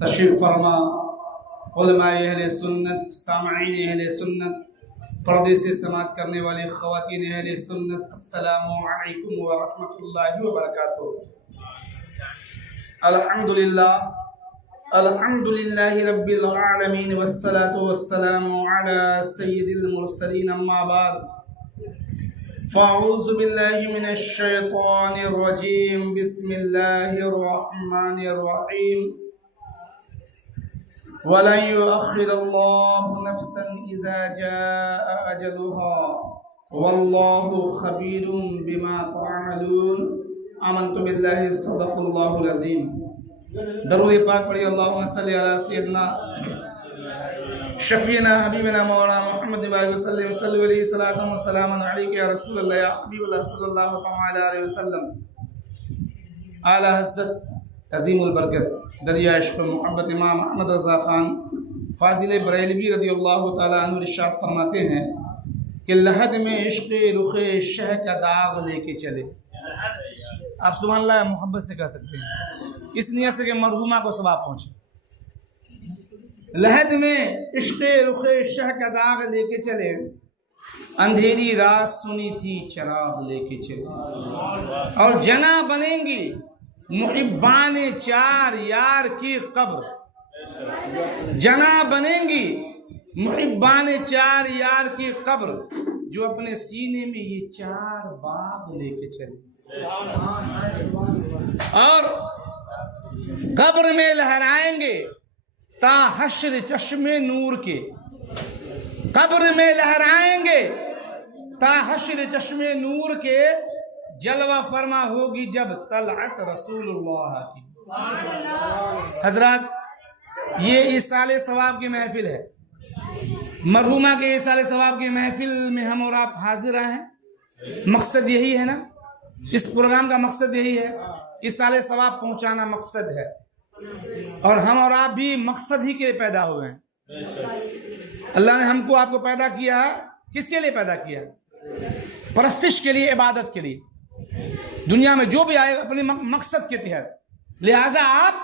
تشریف فرما علماء اہل سنت، سامعین اہل سنت، پردے سے سماعت کرنے والے خواتین اہل سنت، السلام علیکم ورحمۃ اللہ وبرکاتہ۔ الحمد للہ رب العالمین والصلاة والسلام علی سید المرسلین، اما بعد فاعوذ باللہ من الشیطان الرجیم، بسم اللہ الرحمن الرحیم۔ وَلَنْ يُؤَخِّرَ اللَّهُ نَفْسًا إِذَا جَاءَ أَجَلُهَا وَاللَّهُ خَبِيرٌ بِمَا تَعْمَلُونَ۔ آمنت باللہ صدق اللہ العظیم۔ درود پاک پڑھی، اللہم صلی علی سیدنا شفیعنا حبیبنا مولانا محمد وسلم، صلی علیہ صلاۃ و سلام علیک یا رسول اللہ یا حبیب اللہ صلی اللہ تعالی علیہ وسلم۔ اعلیٰ حضرت عظیم البرکت دریا عشق و محبت امام احمد رضا خان فاضل بریلوی رضی اللہ تعالیٰ عنہ ارشاد فرماتے ہیں کہ لحد میں عشق رخ شہ کا داغ لے کے چلے۔ آپ سبحان اللہ محبت سے کہہ سکتے ہیں، اس نیت سے کہ مرحومہ کو ثواب پہنچے۔ لحد میں عشق رخ شہ کا داغ لے کے چلے، اندھیری رات سنی تھی چراغ لے کے چلے، اور جنا بنیں گی محبان چار یار کی قبر، جنا بنیں گی محبان چار یار کی قبر، جو اپنے سینے میں یہ چار باغ لے کے چلے، اور قبر میں لہرائیں گے تا حشر چشمے نور کے، قبر میں لہرائیں گے تا حشر چشمے نور کے، جلوہ فرما ہوگی جب طلعت رسول اللہ کی۔ حضرات، یہ ایصال ثواب کی محفل ہے، مرحومہ کے ایصال ثواب کی محفل میں ہم اور آپ حاضر ہیں۔ مقصد یہی ہے نا، اس پروگرام کا مقصد یہی ہے، ایصال ثواب پہنچانا مقصد ہے، اور ہم اور آپ بھی مقصد ہی کے پیدا ہوئے ہیں۔ اللہ نے ہم کو آپ کو پیدا کیا ہے، کس کے لیے پیدا کیا؟ پرستش کے لیے، عبادت کے لیے۔ دنیا میں جو بھی آئے اپنے مقصد کے تحت، لہٰذا آپ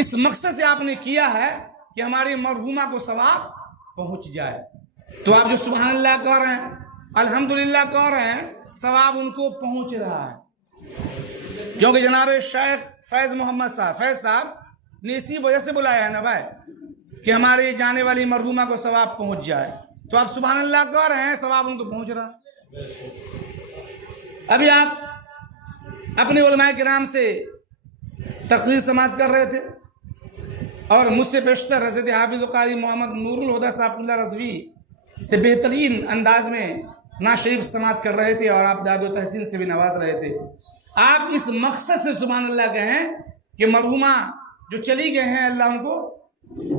اس مقصد سے آپ نے کیا ہے کہ ہماری مرحومہ کو ثواب پہنچ جائے۔ تو آپ جو سبحان اللہ کہہ رہے ہیں، الحمدللہ کہہ رہے ہیں، ثواب ان کو پہنچ رہا ہے، کیونکہ جناب شیخ فیض محمد صاحب، فیض صاحب نے اسی وجہ سے بلایا ہے نا بھائی، کہ ہماری جانے والی مرحومہ کو ثواب پہنچ جائے۔ تو آپ سبحان اللہ کہہ رہے ہیں، ثواب ان کو پہنچ رہا ہے۔ ابھی آپ اپنے علماء کرام سے تقریر سماعت کر رہے تھے، اور مجھ سے بیشتر حضرت حافظ قاری محمد نور الہدیٰ صاحب اللہ رضوی سے بہترین انداز میں نعت شریف سماعت کر رہے تھے، اور آپ داد و تحسین سے بھی نواز رہے تھے۔ آپ اس مقصد سے سبحان اللہ کہیں کہ مرحومہ جو چلی گئے ہیں، اللہ ان کو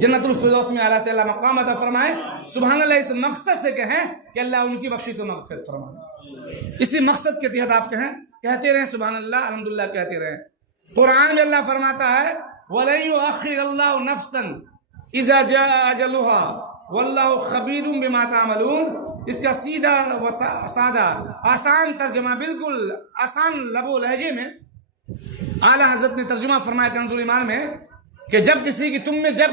جنت الفردوس میں اعلیٰ سے اعلیٰ مقام عطا فرمائے۔ سبحان اللہ اس مقصد سے کہیں کہ اللہ ان کی بخشش و مغفرت فرمائے۔ اسی مقصد کے تحت آپ کہتے رہیں سبحان اللہ، الحمدللہ کہتے رہیں۔ قرآن میں اللہ فرماتا ہے وَلَنْ يُؤَخِّرَ اللَّهُ نَفْسًا إِذَا جَاءَ أَجَلُهَا وَاللَّهُ خَبِيرٌ بِمَا تَعْمَلُونَ۔ اس کا سیدھا و سادہ آسان ترجمہ، بالکل آسان لب و لہجے میں اعلیٰ حضرت نے ترجمہ فرمایا کنز الایمان میں کہ جب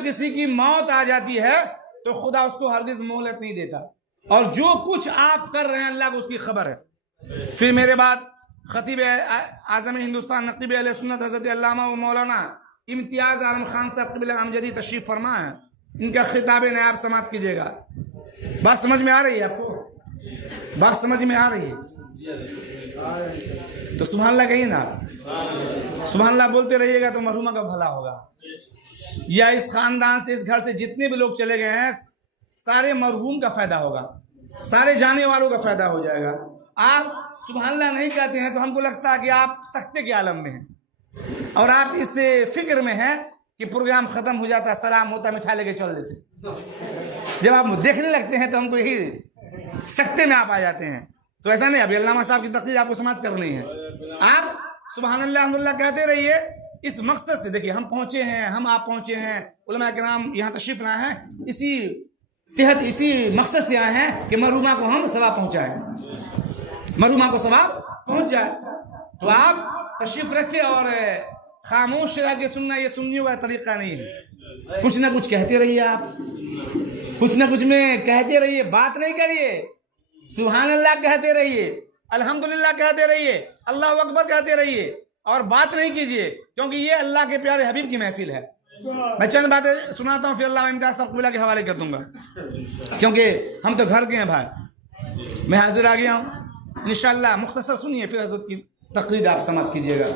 کسی کی موت آ جاتی ہے تو خدا اس کو ہرگز مہلت نہیں دیتا، اور جو کچھ آپ کر رہے ہیں اللہ کو اس کی خبر ہے۔ پھر میرے بعد خطیب اعظم ہندوستان نقیب اہل سنت حضرت علامہ و مولانا امتیاز عالم خان صاحب قبلہ امجدی تشریف فرما ہے، ان کا خطاب نایاب سماعت کیجیے گا۔ بات سمجھ میں آ رہی ہے آپ کو؟ بات سمجھ میں آ رہی ہے تو سبحان اللہ کہیے نا، سبحان اللہ بولتے رہیے گا تو مرحومہ کا بھلا ہوگا۔ یا اس خاندان سے، اس گھر سے جتنے بھی لوگ چلے گئے ہیں، سارے مرحوم کا فائدہ ہوگا، سارے جانے والوں کا فائدہ ہو جائے گا۔ آپ سبحان اللہ نہیں کہتے ہیں تو ہم کو لگتا ہے کہ آپ سختے کے عالم میں ہیں، اور آپ اس فکر میں ہیں کہ پروگرام ختم ہو جاتا ہے، سلام ہوتا ہے، مٹھائی لے کے چل دیتے۔ جب آپ دیکھنے لگتے ہیں تو ہم کو یہی سختے میں آپ آ جاتے ہیں۔ تو ایسا نہیں، ابھی علامہ صاحب کی تقریر آپ کو سماعت کرنی ہے، آپ سبحان اللہ الحمدللہ کہتے رہیے۔ اس مقصد سے دیکھیے ہم پہنچے ہیں، ہم آپ پہنچے ہیں، علماء کرام یہاں تشریف لائے ہیں، اسی تحت اسی مقصد سے آئے ہیں کہ مرحومہ کو ہم ثواب پہنچائیں، مرحومہ کو ثواب پہنچ جائے۔ تو آپ تشریف رکھے اور خاموش رہ کے سننا یہ سنیوں کا طریقہ نہیں ہے. کچھ نہ کچھ کہتے رہیے آپ, کچھ نہ کچھ میں کہتے رہیے, بات نہیں کریے. سبحان اللہ کہتے رہیے, الحمدللہ کہتے رہیے, اللہ اکبر کہتے رہیے, اور بات نہیں کیجیے, کیونکہ یہ اللہ کے پیارے حبیب کی محفل ہے. میں چند باتیں سناتا ہوں, پھر علامہ امتیاز صاحب قبلہ کے حوالے کر دوں گا, کیونکہ ہم تو گھر کے ہیں بھائی. میں حاضر آ گیا ہوں, انشاءاللہ مختصر سنیے, پھر حضرت کی تقریر آپ سماعت کیجیے گا.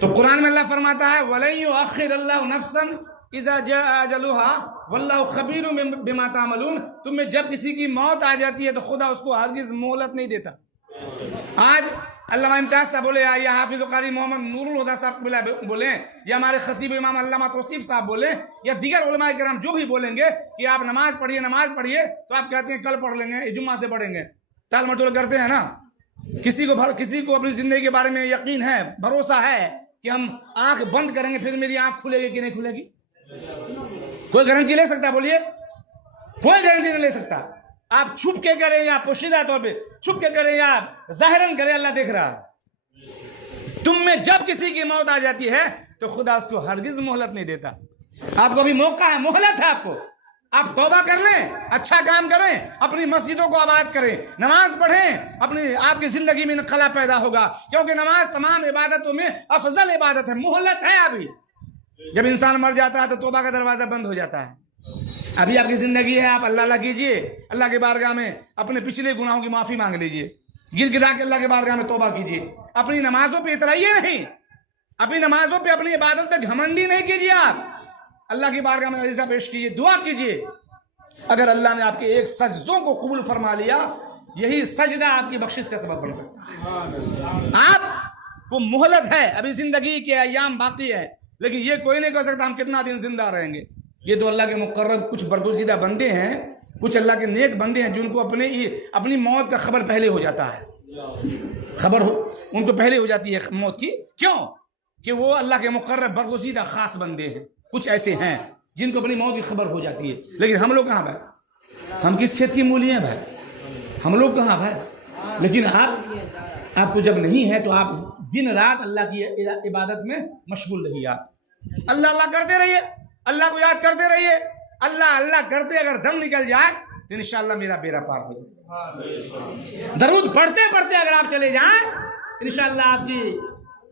تو قرآن میں اللہ فرماتا ہے وَلَن يُؤَخِّرَ اللَّهُ نَفْسًا اِذَا جَاءَ أَجَلُهَا وَاللَّهُ خَبِيرٌ بِمَا تَعْمَلُونَ. تم میں جب کسی کی موت آ جاتی ہے تو خدا اس کو ہرگز مہلت نہیں دیتا. آج علامہ امتیاز صاحب بولے, یا حافظ قاری محمد نور الہدیٰ صاحب بولیں, یا ہمارے خطیب امام علامہ توصیف صاحب بولیں, یا دیگر علماء کرام جو بھی بولیں گے کہ آپ نماز پڑھیے, تو آپ کہتے ہیں کل پڑھ لیں گے, جمعہ سے پڑھیں گے. ٹال مٹول کرتے ہیں نا. کسی کو اپنی زندگی کے بارے میں یقین ہے, بھروسہ ہے کہ ہم آنکھ بند کریں گے پھر میری آنکھ کھلے گی کہ نہیں کھلے گی؟ کوئی گارنٹی لے سکتا؟ بولیے, کوئی گارنٹی نہیں لے سکتا. آپ چھپ کے کریں یا پوشیدہ طور پہ چھپ کے کریں یا ظاہراً کریں, اللہ دیکھ رہا. تم میں جب کسی کی موت آ جاتی ہے تو خدا اس کو ہرگز مہلت نہیں دیتا. آپ کو ابھی موقع ہے, مہلت ہے آپ کو. آپ توبہ کر لیں, اچھا کام کریں, اپنی مسجدوں کو آباد کریں, نماز پڑھیں, آپ کی زندگی میں انقلاب پیدا ہوگا, کیونکہ نماز تمام عبادتوں میں افضل عبادت ہے. مہلت ہے ابھی. جب انسان مر جاتا ہے تو توبہ کا دروازہ بند ہو جاتا ہے. ابھی آپ کی زندگی ہے, آپ اللہ کیجئے, اللہ کے بارگاہ میں اپنے پچھلے گناہوں کی معافی مانگ لیجئے, گر گرا کے اللہ کے بارگاہ میں توبہ کیجئے. اپنی نمازوں پہ اترائیے نہیں, اپنی نمازوں پہ اپنی عبادت پہ گھمنڈی نہیں کیجئے. آپ اللہ کی بارگاہ میں عریضہ پیش کیجئے, دعا کیجئے. اگر اللہ نے آپ کے ایک سجدوں کو قبول فرما لیا, یہی سجدہ آپ کی بخشش کا سبب بن سکتا ہے. آپ کو مہلت ہے, ابھی زندگی کے ایام باقی ہے, لیکن یہ کوئی نہیں کہہ سکتا ہم کتنا دن زندہ رہیں گے. یہ تو اللہ کے مقرر کچھ برگزیدہ بندے ہیں, کچھ اللہ کے نیک بندے ہیں جن کو اپنی موت کا خبر پہلے ہو جاتا ہے. ان کو پہلے ہو جاتی ہے موت کی. کیوں؟ کہ وہ اللہ کے مقرر برگزیدہ خاص بندے ہیں. کچھ ایسے ہیں جن کو اپنی موت کی خبر ہو جاتی ہے, لیکن ہم لوگ کہاں بھائی؟ ہم کس کھیت کی مولی ہیں بھائی؟ ہم لوگ کہاں بھائی؟ لیکن آپ کو جب نہیں ہے تو آپ دن رات اللہ کی عبادت میں مشغول رہیے. آپ اللہ کرتے رہیے, اللہ کو یاد کرتے رہیے. اللہ کرتے اگر دم نکل جائے تو انشاءاللہ میرا بیڑا پار ہو جائے. درود پڑھتے پڑھتے اگر آپ چلے جائیں انشاءاللہ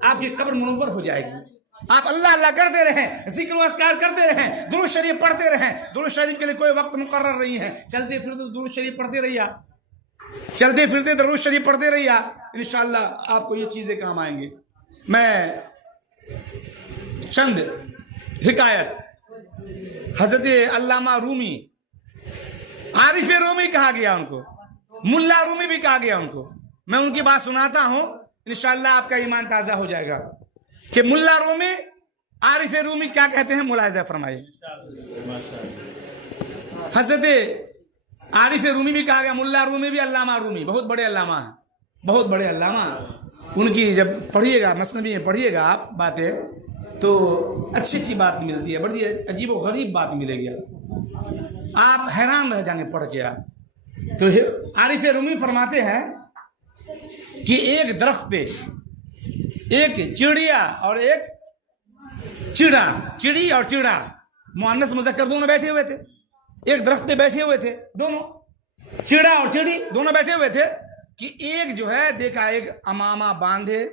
آپ کی قبر منور ہو جائے گی. آپ اللہ کرتے رہیں, ذکر و اذکار کرتے رہیں, درود شریف پڑھتے رہیں. درود شریف کے لیے کوئی وقت مقرر نہیں ہے, چلتے پھرتے درود شریف پڑھتے رہیے. چلتے پھرتے درود شریف پڑھتے رہیے. انشاءاللہ آپ کو یہ چیزیں کام آئیں گے. میں چند حکایت, حضرت علامہ رومی, عارف رومی کہا گیا ان کو, ملا رومی بھی کہا گیا ان کو. میں ان کی بات سناتا ہوں, انشاءاللہ آپ کا ایمان تازہ ہو جائے گا کہ ملا رومی عارف رومی کیا کہتے ہیں. ملاحظہ فرمائیے. حضرت عارف رومی بھی کہا گیا, ملا رومی بھی, علامہ رومی بہت بڑے علامہ ہیں, بہت بڑے علامہ. ان کی جب پڑھیے گا, مثنوی میں پڑھیے گا آپ باتیں, تو اچھی بات ملتی ہے, بڑی عجیب و غریب بات ملے گی. آپ حیران رہ جائیں گے پڑھ کے. آپ تو عارف رومی فرماتے ہیں کہ ایک درخت پہ ایک چڑیا اور ایک چڑا, چڑی اور چڑا, مؤنث مذکر دونوں بیٹھے ہوئے تھے. ایک درخت پہ بیٹھے ہوئے تھے دونوں, چڑا اور چڑی دونوں بیٹھے ہوئے تھے. کہ ایک جو ہے دیکھا, ایک امامہ باندھے,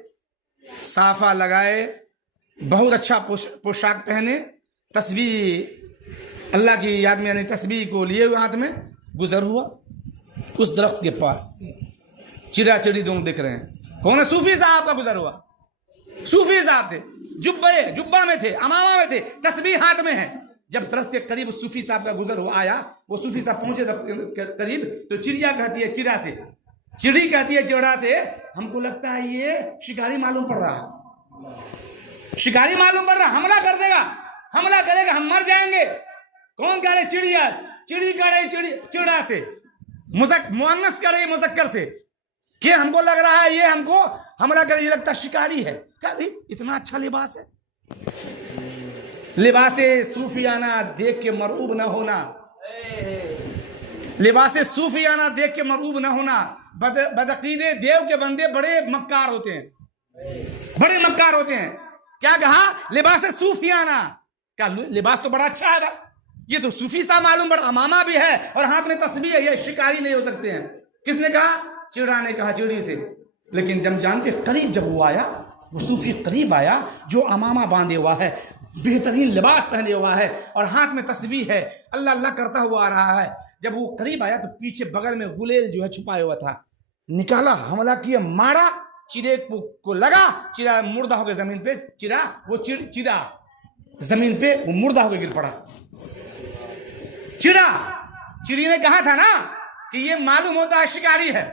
صافہ لگائے, بہت اچھا پوشاک پہنے, تسبیح اللہ کی یاد میں یعنی تسبیح کو لیے ہوئے ہاتھ میں گزر ہوا اس درخت کے پاس سے. چڑا چڑی دونوں دیکھ رہے ہیں. کون ہے؟ صوفی صاحب کا گزر ہوا. صوفی صاحب تھے, جبہ میں تھے, امامہ میں تھے, تسبیح ہاتھ میں ہے. جب درخت کے قریب صوفی صاحب کا گزر ہوا آیا, وہ صوفی صاحب پہنچے درخت کے قریب, تو چڑیا کہتی ہے چڑا سے, چڑی کہتی ہے چڑا سے, ہم کو لگتا ہے یہ شکاری معلوم پڑ رہا ہے, شکاری معلوم پڑ رہا, حملہ کر دے گا, حملہ کرے گا, ہم مر جائیں گے. کون کہہ رہے؟ چڑیا. چڑی کہہ رہی چڑا سے, مؤنث کہہ رہی مذکر سے, کہ ہم کو لگ رہا ہے یہ ہم کو حملہ کرے, یہ لگتا ہے شکاری ہے. کہا بھائی اتنا اچھا لباس ہے. لباس صوفیانہ دیکھ کے مرعوب نہ ہونا, لباس صوفیانہ دیکھ کے مرعوب نہ ہونا. بدعقیدے دیو کے بندے بڑے مکار ہوتے ہیں, بڑے مکار ہوتے ہیں. کیا کہا؟ لباس صوفیانہ. کیا لباس تو بڑا اچھا ہے، یہ تو صوفی سا معلوم، بڑا امامہ بھی ہے اور ہاتھ میں تسبیح ہے، یہ شکاری نہیں ہو سکتے ہیں. کس نے کہا؟ چڑا نے کہا چڑی سے. لیکن جب جانتے قریب جب وہ آیا، وہ صوفی قریب آیا جو امامہ باندھے ہوا ہے، بہترین لباس پہنے ہوا ہے اور ہاتھ میں تسبیح ہے، اللہ اللہ کرتا ہوا آ رہا ہے. جب وہ قریب آیا تو پیچھے بغل میں غلیل جو ہے چھپایا ہوا تھا، نکالا، حملہ کیا، مارا، چڑے کو لگا، چڑا مردہ ہو گیا زمین پہ. چڑا زمین پہ وہ مردہ ہو کے گر پڑا. چڑی نے کہا تھا نا کہ یہ معلوم ہوتا ہے شکاری ہے،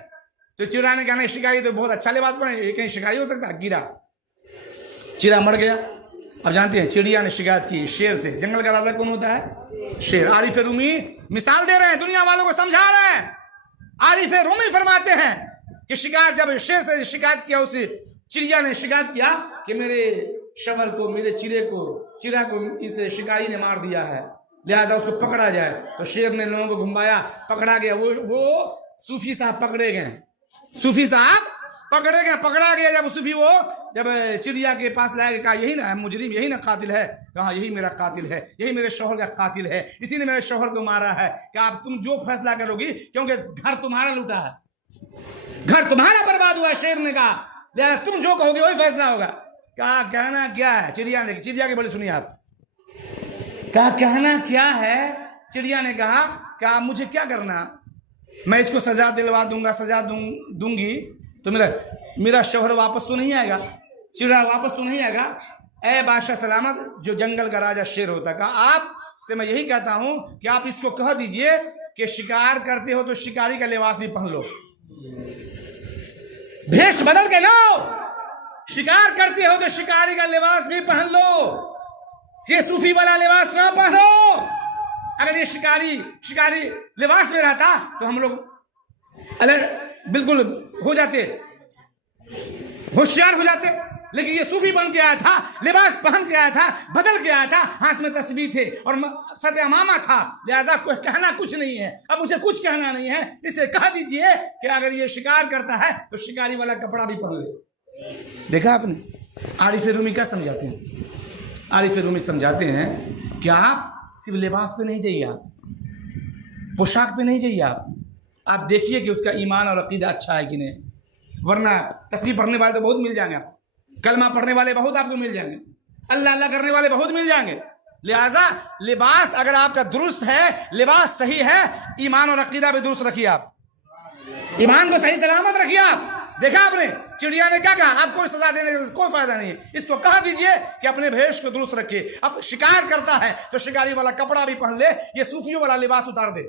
تو چڑا نے کہا نہیں، شکاری تو بہت اچھا لباس پہنے، یہ کہیں شکاری ہو سکتا ہے؟ گرا، چڑا مر گیا. اب جانتے ہیں چڑیا نے شکایت کی شیر سے. جنگل کا راجا کون ہوتا ہے؟ شیر. عارف رومی مثال دے رہے ہیں، دنیا والوں کو سمجھا رہے ہیں. عارف رومی فرماتے ہیں کہ شکار جب شیر سے شکایت کیا، اسے چڑیا نے شکایت کیا کہ میرے شوہر کو، میرے چڑا کو اس شکاری نے مار دیا ہے، لہٰذا اس کو پکڑا جائے. تو شیر نے لوگوں کو گھمایا، پکڑا گیا. وہ صوفی صاحب پکڑے گئے، پکڑا گیا. جب صوفی جب چڑیا کے پاس لائے گا، کہا یہی نا مجرم، یہی نا قاتل ہے. کہا یہی میرا قاتل ہے، یہی میرے شوہر کا قاتل ہے، اسی نے میرے شوہر کو مارا ہے. کہ آپ تم جو فیصلہ کرو گی، کیونکہ گھر تمہارا لوٹا ہے، گھر تمہارا برباد ہوا ہے. شیر نے کہا لہٰذا تم جو کہو گے وہی فیصلہ ہوگا. کہا کہنا کیا ہے؟ چڑیا کی بولی سنیے آپ. کہا کہنا کیا ہے؟ چڑیا نے کہا کہ آپ مجھے کیا کرنا، میں اس کو سزا دلوا دوں گا، سزا دوں گی تو میرا شوہر واپس تو نہیں آئے گا، چڑا واپس تو نہیں آئے گا. اے بادشاہ سلامت، جو جنگل کا راجا شیر ہوتا. کہا آپ سے میں یہی کہتا ہوں کہ آپ اس کو کہہ دیجئے کہ شکار کرتے ہو تو شکاری کا لباس بھی پہن لو، بھیش بدل کے لو. شکار کرتے ہو تو شکاری کا لباس بھی پہن لو، یہ صوفی والا لباس نہ پہنو. اگر یہ شکاری لباس میں رہتا تو ہم لوگ بالکل ہو جاتے، ہوشیار ہو جاتے. لیکن یہ صوفی بن کے آیا تھا، لباس پہن کے آیا تھا، بدل کے آیا تھا، ہاتھ میں تسبیح تھے اور سر پہ امامہ تھا، لہذا کوئی کہنا کچھ نہیں ہے. اب مجھے کچھ کہنا نہیں ہے، اسے کہہ دیجئے کہ اگر یہ شکار کرتا ہے تو شکاری والا کپڑا بھی پہن لے. دیکھا آپ نے عارف رومی کیا سمجھاتے ہیں؟ عارف رومی سمجھاتے ہیں کہ آپ صرف لباس پہ نہیں جائیے، آپ پوشاک پہ نہیں جائیے، آپ دیکھیے کہ اس کا ایمان اور عقیدہ اچھا ہے کہ نہیں. ورنہ تسبیح پڑھنے والے تو بہت مل جائیں گے، آپ کلمہ پڑھنے والے بہت آپ کو مل جائیں گے، اللہ اللہ کرنے والے بہت مل جائیں گے. لہٰذا لباس اگر آپ کا درست ہے، لباس صحیح ہے، ایمان اور عقیدہ بھی درست رکھیے، آپ ایمان کو صحیح سلامت رکھیے. آپ دیکھا آپ نے چڑیا نے کیا کہا؟ آپ کو سزا دینے کا کوئی فائدہ نہیں ہے، اس کو کہہ دیجئے کہ اپنے بھیش کو درست رکھے. اب شکار کرتا ہے تو شکاری والا کپڑا بھی پہن لے، یہ صوفیوں والا لباس اتار دے،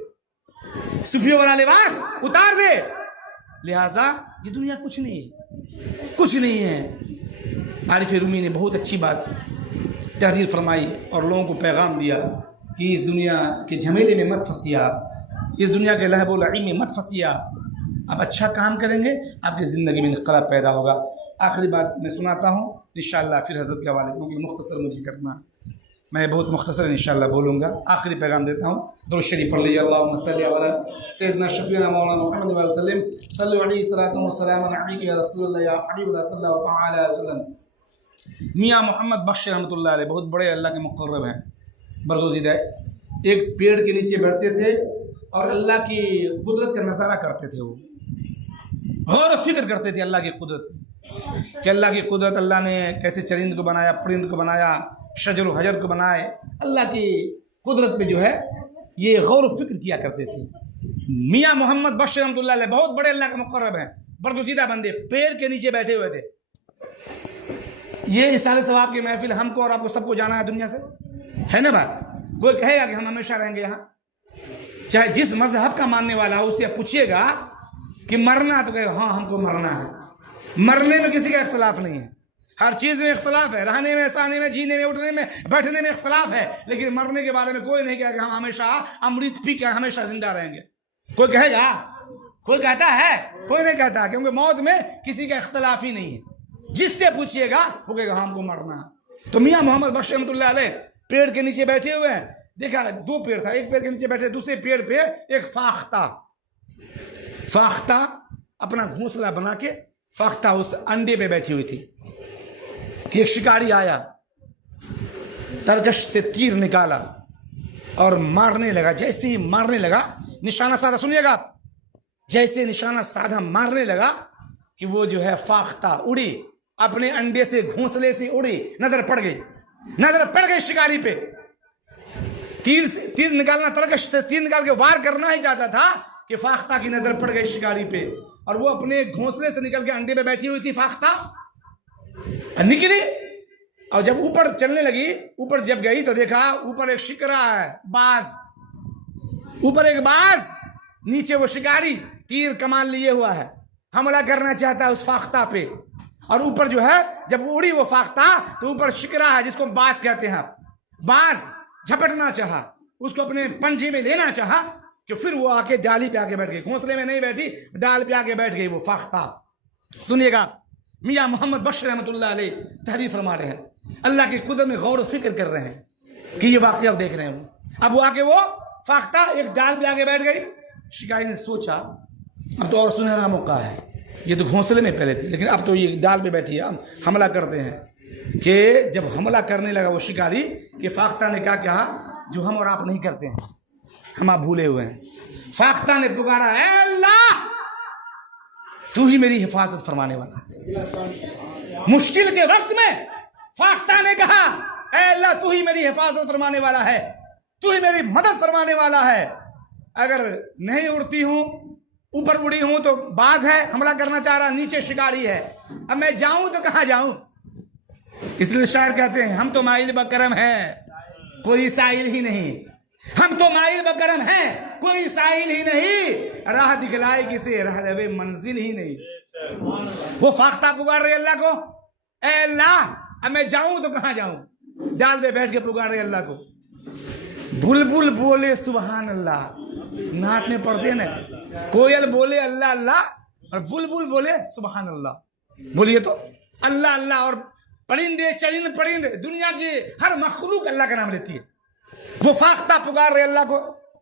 صوفیوں والا لباس اتار دے. لہٰذا یہ دنیا کچھ نہیں ہے. عارف رومی نے بہت اچھی بات تحریر فرمائی اور لوگوں کو پیغام دیا کہ اس دنیا کے جھمیلے میں مت پھنسیے، آپ اس دنیا کے لہب و لعب میں مت پھنسیے. آپ اچھا کام کریں گے، آپ کی زندگی میں انقلاب پیدا ہوگا. آخری بات میں سناتا ہوں انشاءاللہ، پھر حضرت کے حوالے، کیونکہ مختصر مجھے کرنا، میں بہت مختصر انشاءاللہ بولوں گا. آخری پیغام دیتا ہوں، درود شریف پڑھ لیجیے. اللہم صلی علی سیدنا شفیعنا مولانا محمد علیہ وسلم، صلی علیہ صلاۃ و سلام علیک یا رسول اللہ یا حبیب اللہ صلی اللہ تعالی علیہ وسلم. میاں محمد بخش رحمۃ اللہ علیہ بہت بڑے اللہ کے مقرب ہیں، برگزیدہ، ایک پیڑ کے نیچے بیٹھتے تھے اور اللہ کی قدرت کا نظارہ کرتے تھے. وہ غور و فکر کرتے تھے اللہ کی قدرت کہ اللہ کی قدرت، اللہ نے کیسے چرند کو بنایا، پرند کو بنایا، شجر و حجر کو بنائے. اللہ کی قدرت پہ جو ہے یہ غور و فکر کیا کرتے تھے. میاں محمد بخش رحمۃ اللہ علیہ بہت بڑے اللہ کے مقرب ہیں، برگزیدہ بندے، پیڑ کے نیچے بیٹھے ہوئے تھے. یہ اصالہ ثواب کی محفل ہم کو اور آپ کو سب کو جانا ہے دنیا سے، ہے نا بات؟ کوئی کہے گا کہ ہم ہمیشہ رہیں گے یہاں، چاہے جس مذہب کا ماننے والا ہو، اسے پوچھیے گا کہ مرنا تو کہے گا ہاں ہم کو مرنا ہے. مرنے میں کسی کا اختلاف نہیں ہے، ہر چیز میں اختلاف ہے، رہنے میں، سانے میں، جینے میں، اٹھنے میں، بیٹھنے میں اختلاف ہے، لیکن مرنے کے بارے میں کوئی نہیں کہا کہ ہم ہمیشہ امرت پی کے ہمیشہ زندہ رہیں گے. کوئی کہے گا؟ کوئی کہتا ہے؟ کوئی نہیں کہتا، کیونکہ موت میں کسی کا اختلاف ہی نہیں ہے. جس سے پوچھیے گا وہ کہے گا ہم کو مرنا ہے. تو میاں محمد بخش رحمۃ اللہ علیہ پیڑ کے نیچے بیٹھے ہوئے ہیں. دیکھا دو پیڑ تھا، ایک پیڑ کے نیچے بیٹھے، دوسرے پیڑ پہ ایک فاختہ اپنا گھونسلہ بنا کے فاختہ اس انڈے پہ بیٹھی ہوئی تھی. کہ ایک شکاری آیا, ترکش سے تیر نکالا اور مارنے لگا. جیسے ہی مارنے لگا, نشانہ سادہ سنیے گا, جیسے نشانہ سادہ مارنے لگا کہ وہ جو ہے فاختہ اڑی, اپنے انڈے سے گھونسلے سے اڑی, نظر پڑ گئی شکاری پہ. تیر نکالنا, ترکش سے تیر نکال کے وار کرنا ہی چاہتا تھا کہ فاختہ کی نظر پڑ گئی شکاری پہ, اور وہ اپنے گھونسلے سے نکل کے انڈے پہ بیٹھی ہوئی تھی. فاختہ نکلی اور جب اوپر چلنے لگی, اوپر جب گئی تو دیکھا اوپر ایک شکرا ہے, باز, اوپر ایک باز, نیچے وہ شکاری تیر کمان لیے ہوا ہے, حملہ کرنا چاہتا ہے اس فاختہ پہ. اور اوپر جو ہے جب اڑی وہ فاختہ تو اوپر شکرا ہے جس کو باز کہتے ہیں. باز جھپٹنا چاہا, اس کو اپنے پنجے میں لینا چاہا کہ پھر وہ آ کے ڈالی پہ آ کے بیٹھ گئی. گھونسلے میں نہیں بیٹھی, ڈال پہ آ کے بیٹھ گئی وہ فاختہ. سنیے گا, میاں محمد بشر رحمۃ اللہ علیہ تحریر فرما رہے ہیں, اللہ کی قدرت میں غور و فکر کر رہے ہیں کہ یہ واقعہ اب دیکھ رہے ہیں. اب وہ آ کے وہ فاختہ ایک ڈال پہ آ کے بیٹھ گئی. شکاری نے سوچا اب تو اور سنہرا موقع ہے, یہ تو گھونسلے میں پہلے تھی لیکن اب تو یہ ڈال پہ بیٹھی ہے, ہم حملہ کرتے ہیں. کہ جب حملہ کرنے لگا وہ شکاری, کہ فاختہ نے کیا کہا جو ہم اور آپ نہیں کرتے ہیں, ہم آپ بھولے ہوئے ہیں. فاختہ نے پکارا, اے اللہ تو ہی میری حفاظت فرمانے والا. مشکل کے وقت میں فاختہ نے کہا, اے اللہ تو ہی میری حفاظت فرمانے والا ہے, تو ہی میری مدد فرمانے والا ہے. اگر نہیں اڑتی ہوں, اوپر اڑی ہوں تو باز ہے حملہ کرنا چاہ رہا, نیچے شکاری ہے, اب میں جاؤں تو کہاں جاؤں. اس لیے شاعر کہتے ہیں, ہم تو مائل بکرم ہیں کوئی سائل ہی نہیں, ہم تو مائل بکرم ہیں کوئی سائل ہی نہیں, راہ دکھلائے کسے راہ روے منزل ہی نہیں. وہ فاختہ پکار رہے اللہ کو, اے اللہ اب میں جاؤں تو کہاں جاؤں. ڈال پہ بیٹھ کے پکار رہے اللہ کو. بلبل بولے سبحان اللہ, نعت میں پڑھتے ہیں نا, کوئل بولے اللہ اللہ اور بلبل بولے سبحان اللہ. بولیے تو اللہ اللہ. اور پرندے چرند پرند دنیا کی ہر مخلوق اللہ کا نام لیتی ہے. وہ فاختہ پکار رہے اللہ کو,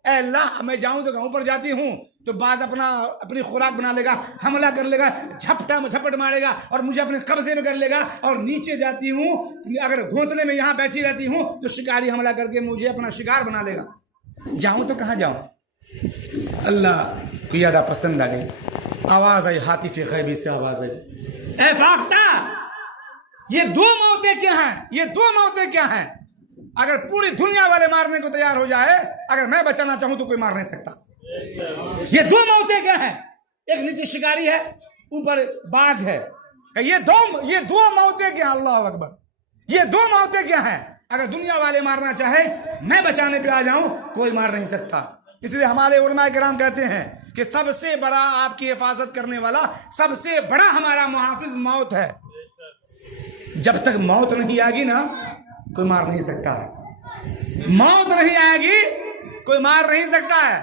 اے اللہ میں جاؤں تو اوپر جاتی ہوں تو باز اپنی خوراک بنا لے گا, حملہ کر لے گا, جھپٹ مارے گا اور مجھے اپنے قبضے میں کر لے گا. اور نیچے جاتی ہوں, اگر گھونسلے میں یہاں بیٹھی رہتی ہوں تو شکاری حملہ کر کے مجھے اپنا شکار بنا لے گا. جاؤں تو کہاں جاؤں. اللہ کو یادہ پسند آ گئی, آواز آئی ہاتف غیبی سے, آواز آئی, اے فاختہ یہ دو موتیں کیا ہیں, یہ دو موتیں کیا ہیں. اگر پوری دنیا والے مارنے کو تیار ہو جائے, اگر میں بچانا چاہوں تو کوئی مار نہیں سکتا. یہ دو موتیں کیا ہیں, ایک نیچے شکاری ہے, اوپر باز ہے. یہ دو موتیں کیا, اللہ اکبر, یہ دو موتیں کیا ہیں. اگر دنیا والے مارنا چاہے, میں بچانے پہ آ جاؤں, کوئی مار نہیں سکتا. اس لیے ہمارے علماء کرام کہتے ہیں کہ سب سے بڑا آپ کی حفاظت کرنے والا, سب سے بڑا ہمارا محافظ موت ہے. جب تک موت نہیں آئے گی نا, کوئی مار نہیں سکتا ہے. موت نہیں آئے گی, کوئی مار نہیں سکتا ہے,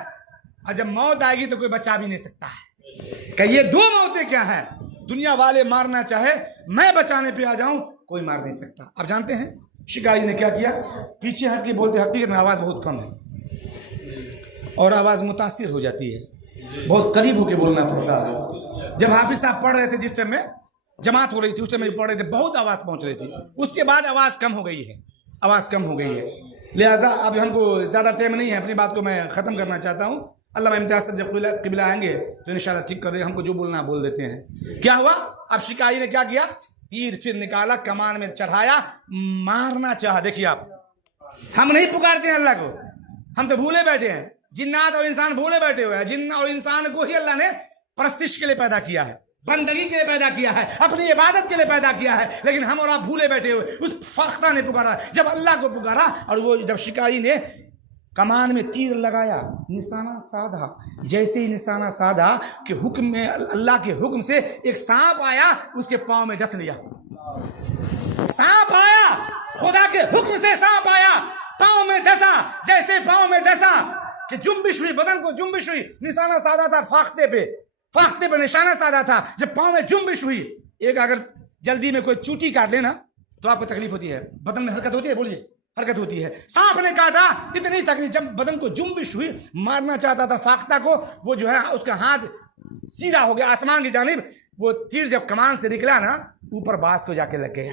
اور جب موت آئے گی تو کوئی بچا بھی نہیں سکتا ہے. کہ یہ دو موتیں کیا ہیں, دنیا والے مارنا چاہے, میں بچانے پہ آ جاؤں, کوئی مار نہیں سکتا. آپ جانتے ہیں شکاری نے کیا کیا, پیچھے ہٹ کے بولتے, حقیقت میں آواز بہت کم ہے اور آواز متاثر ہو جاتی ہے, بہت قریب ہو کے بولنا پڑتا ہے. جب حافظ صاحب پڑھ رہے تھے, جس ٹائم میں جماعت ہو رہی تھی, اس ٹائم میں پڑھ رہے تھے, بہت آواز پہنچ رہی تھی. اس کے بعد آواز کم ہو گئی ہے, آواز کم ہو گئی ہے. لہٰذا اب ہم کو زیادہ ٹائم نہیں ہے, اپنی بات کو میں ختم کرنا چاہتا ہوں. علامہ امتیاز صاحب جب قبلہ آئیں گے تو انشاءاللہ ٹھیک کر دے گا, ہم کو جو بولنا بول دیتے ہیں. کیا ہوا, اب شکاری نے کیا کیا, تیر پھر نکالا, کمان میں چڑھایا, مارنا چاہا. دیکھیے آپ, ہم نہیں پکارتے ہیں اللہ کو, ہم تو بھولے بیٹھے ہیں. جنات اور انسان بھولے بیٹھے ہوئے ہیں. جن اور انسان کو ہی اللہ نے پرستش کے لیے پیدا کیا ہے, بندگی کے لیے پیدا کیا ہے, اپنی عبادت کے لیے پیدا کیا ہے. لیکن ہم اور آپ بھولے بیٹھے ہوئے. اس فاختہ نے پکارا, جب اللہ کو پکارا, اور وہ جب شکاری نے کمان میں تیر لگایا, نشانہ سادھا, جیسے ہی نشانہ سادھا کہ حکم میں, اللہ کے حکم سے ایک سانپ آیا, اس کے پاؤں میں ڈس لیا. سانپ آیا, خدا کے حکم سے سانپ آیا, پاؤں میں ڈسا. جیسے پاؤں میں ڈسا کہ جنبش ہوئی, بدن کو جنبش ہوئی. نشانہ سادھا تھا فاختے پہ نشانہ سادھا تھا. جب پاؤں میں جنبش ہوئی, ایک اگر جلدی میں کوئی چوٹی کاٹ لینا تو آپ کو تکلیف ہوتی ہے, بدن میں حرکت ہوتی ہے, بولیے حرکت ہوتی ہے. سانپ نے کاٹا, اتنی تکلیف, جب بدن کو جنبش ہوئی, مارنا چاہتا تھا فاختہ کو, وہ جو ہے اس کا ہاتھ سیدھا ہو گیا آسمان کی جانب. وہ تیر جب کمان سے نکلا نا, اوپر باز کو جا کے لگ گیا.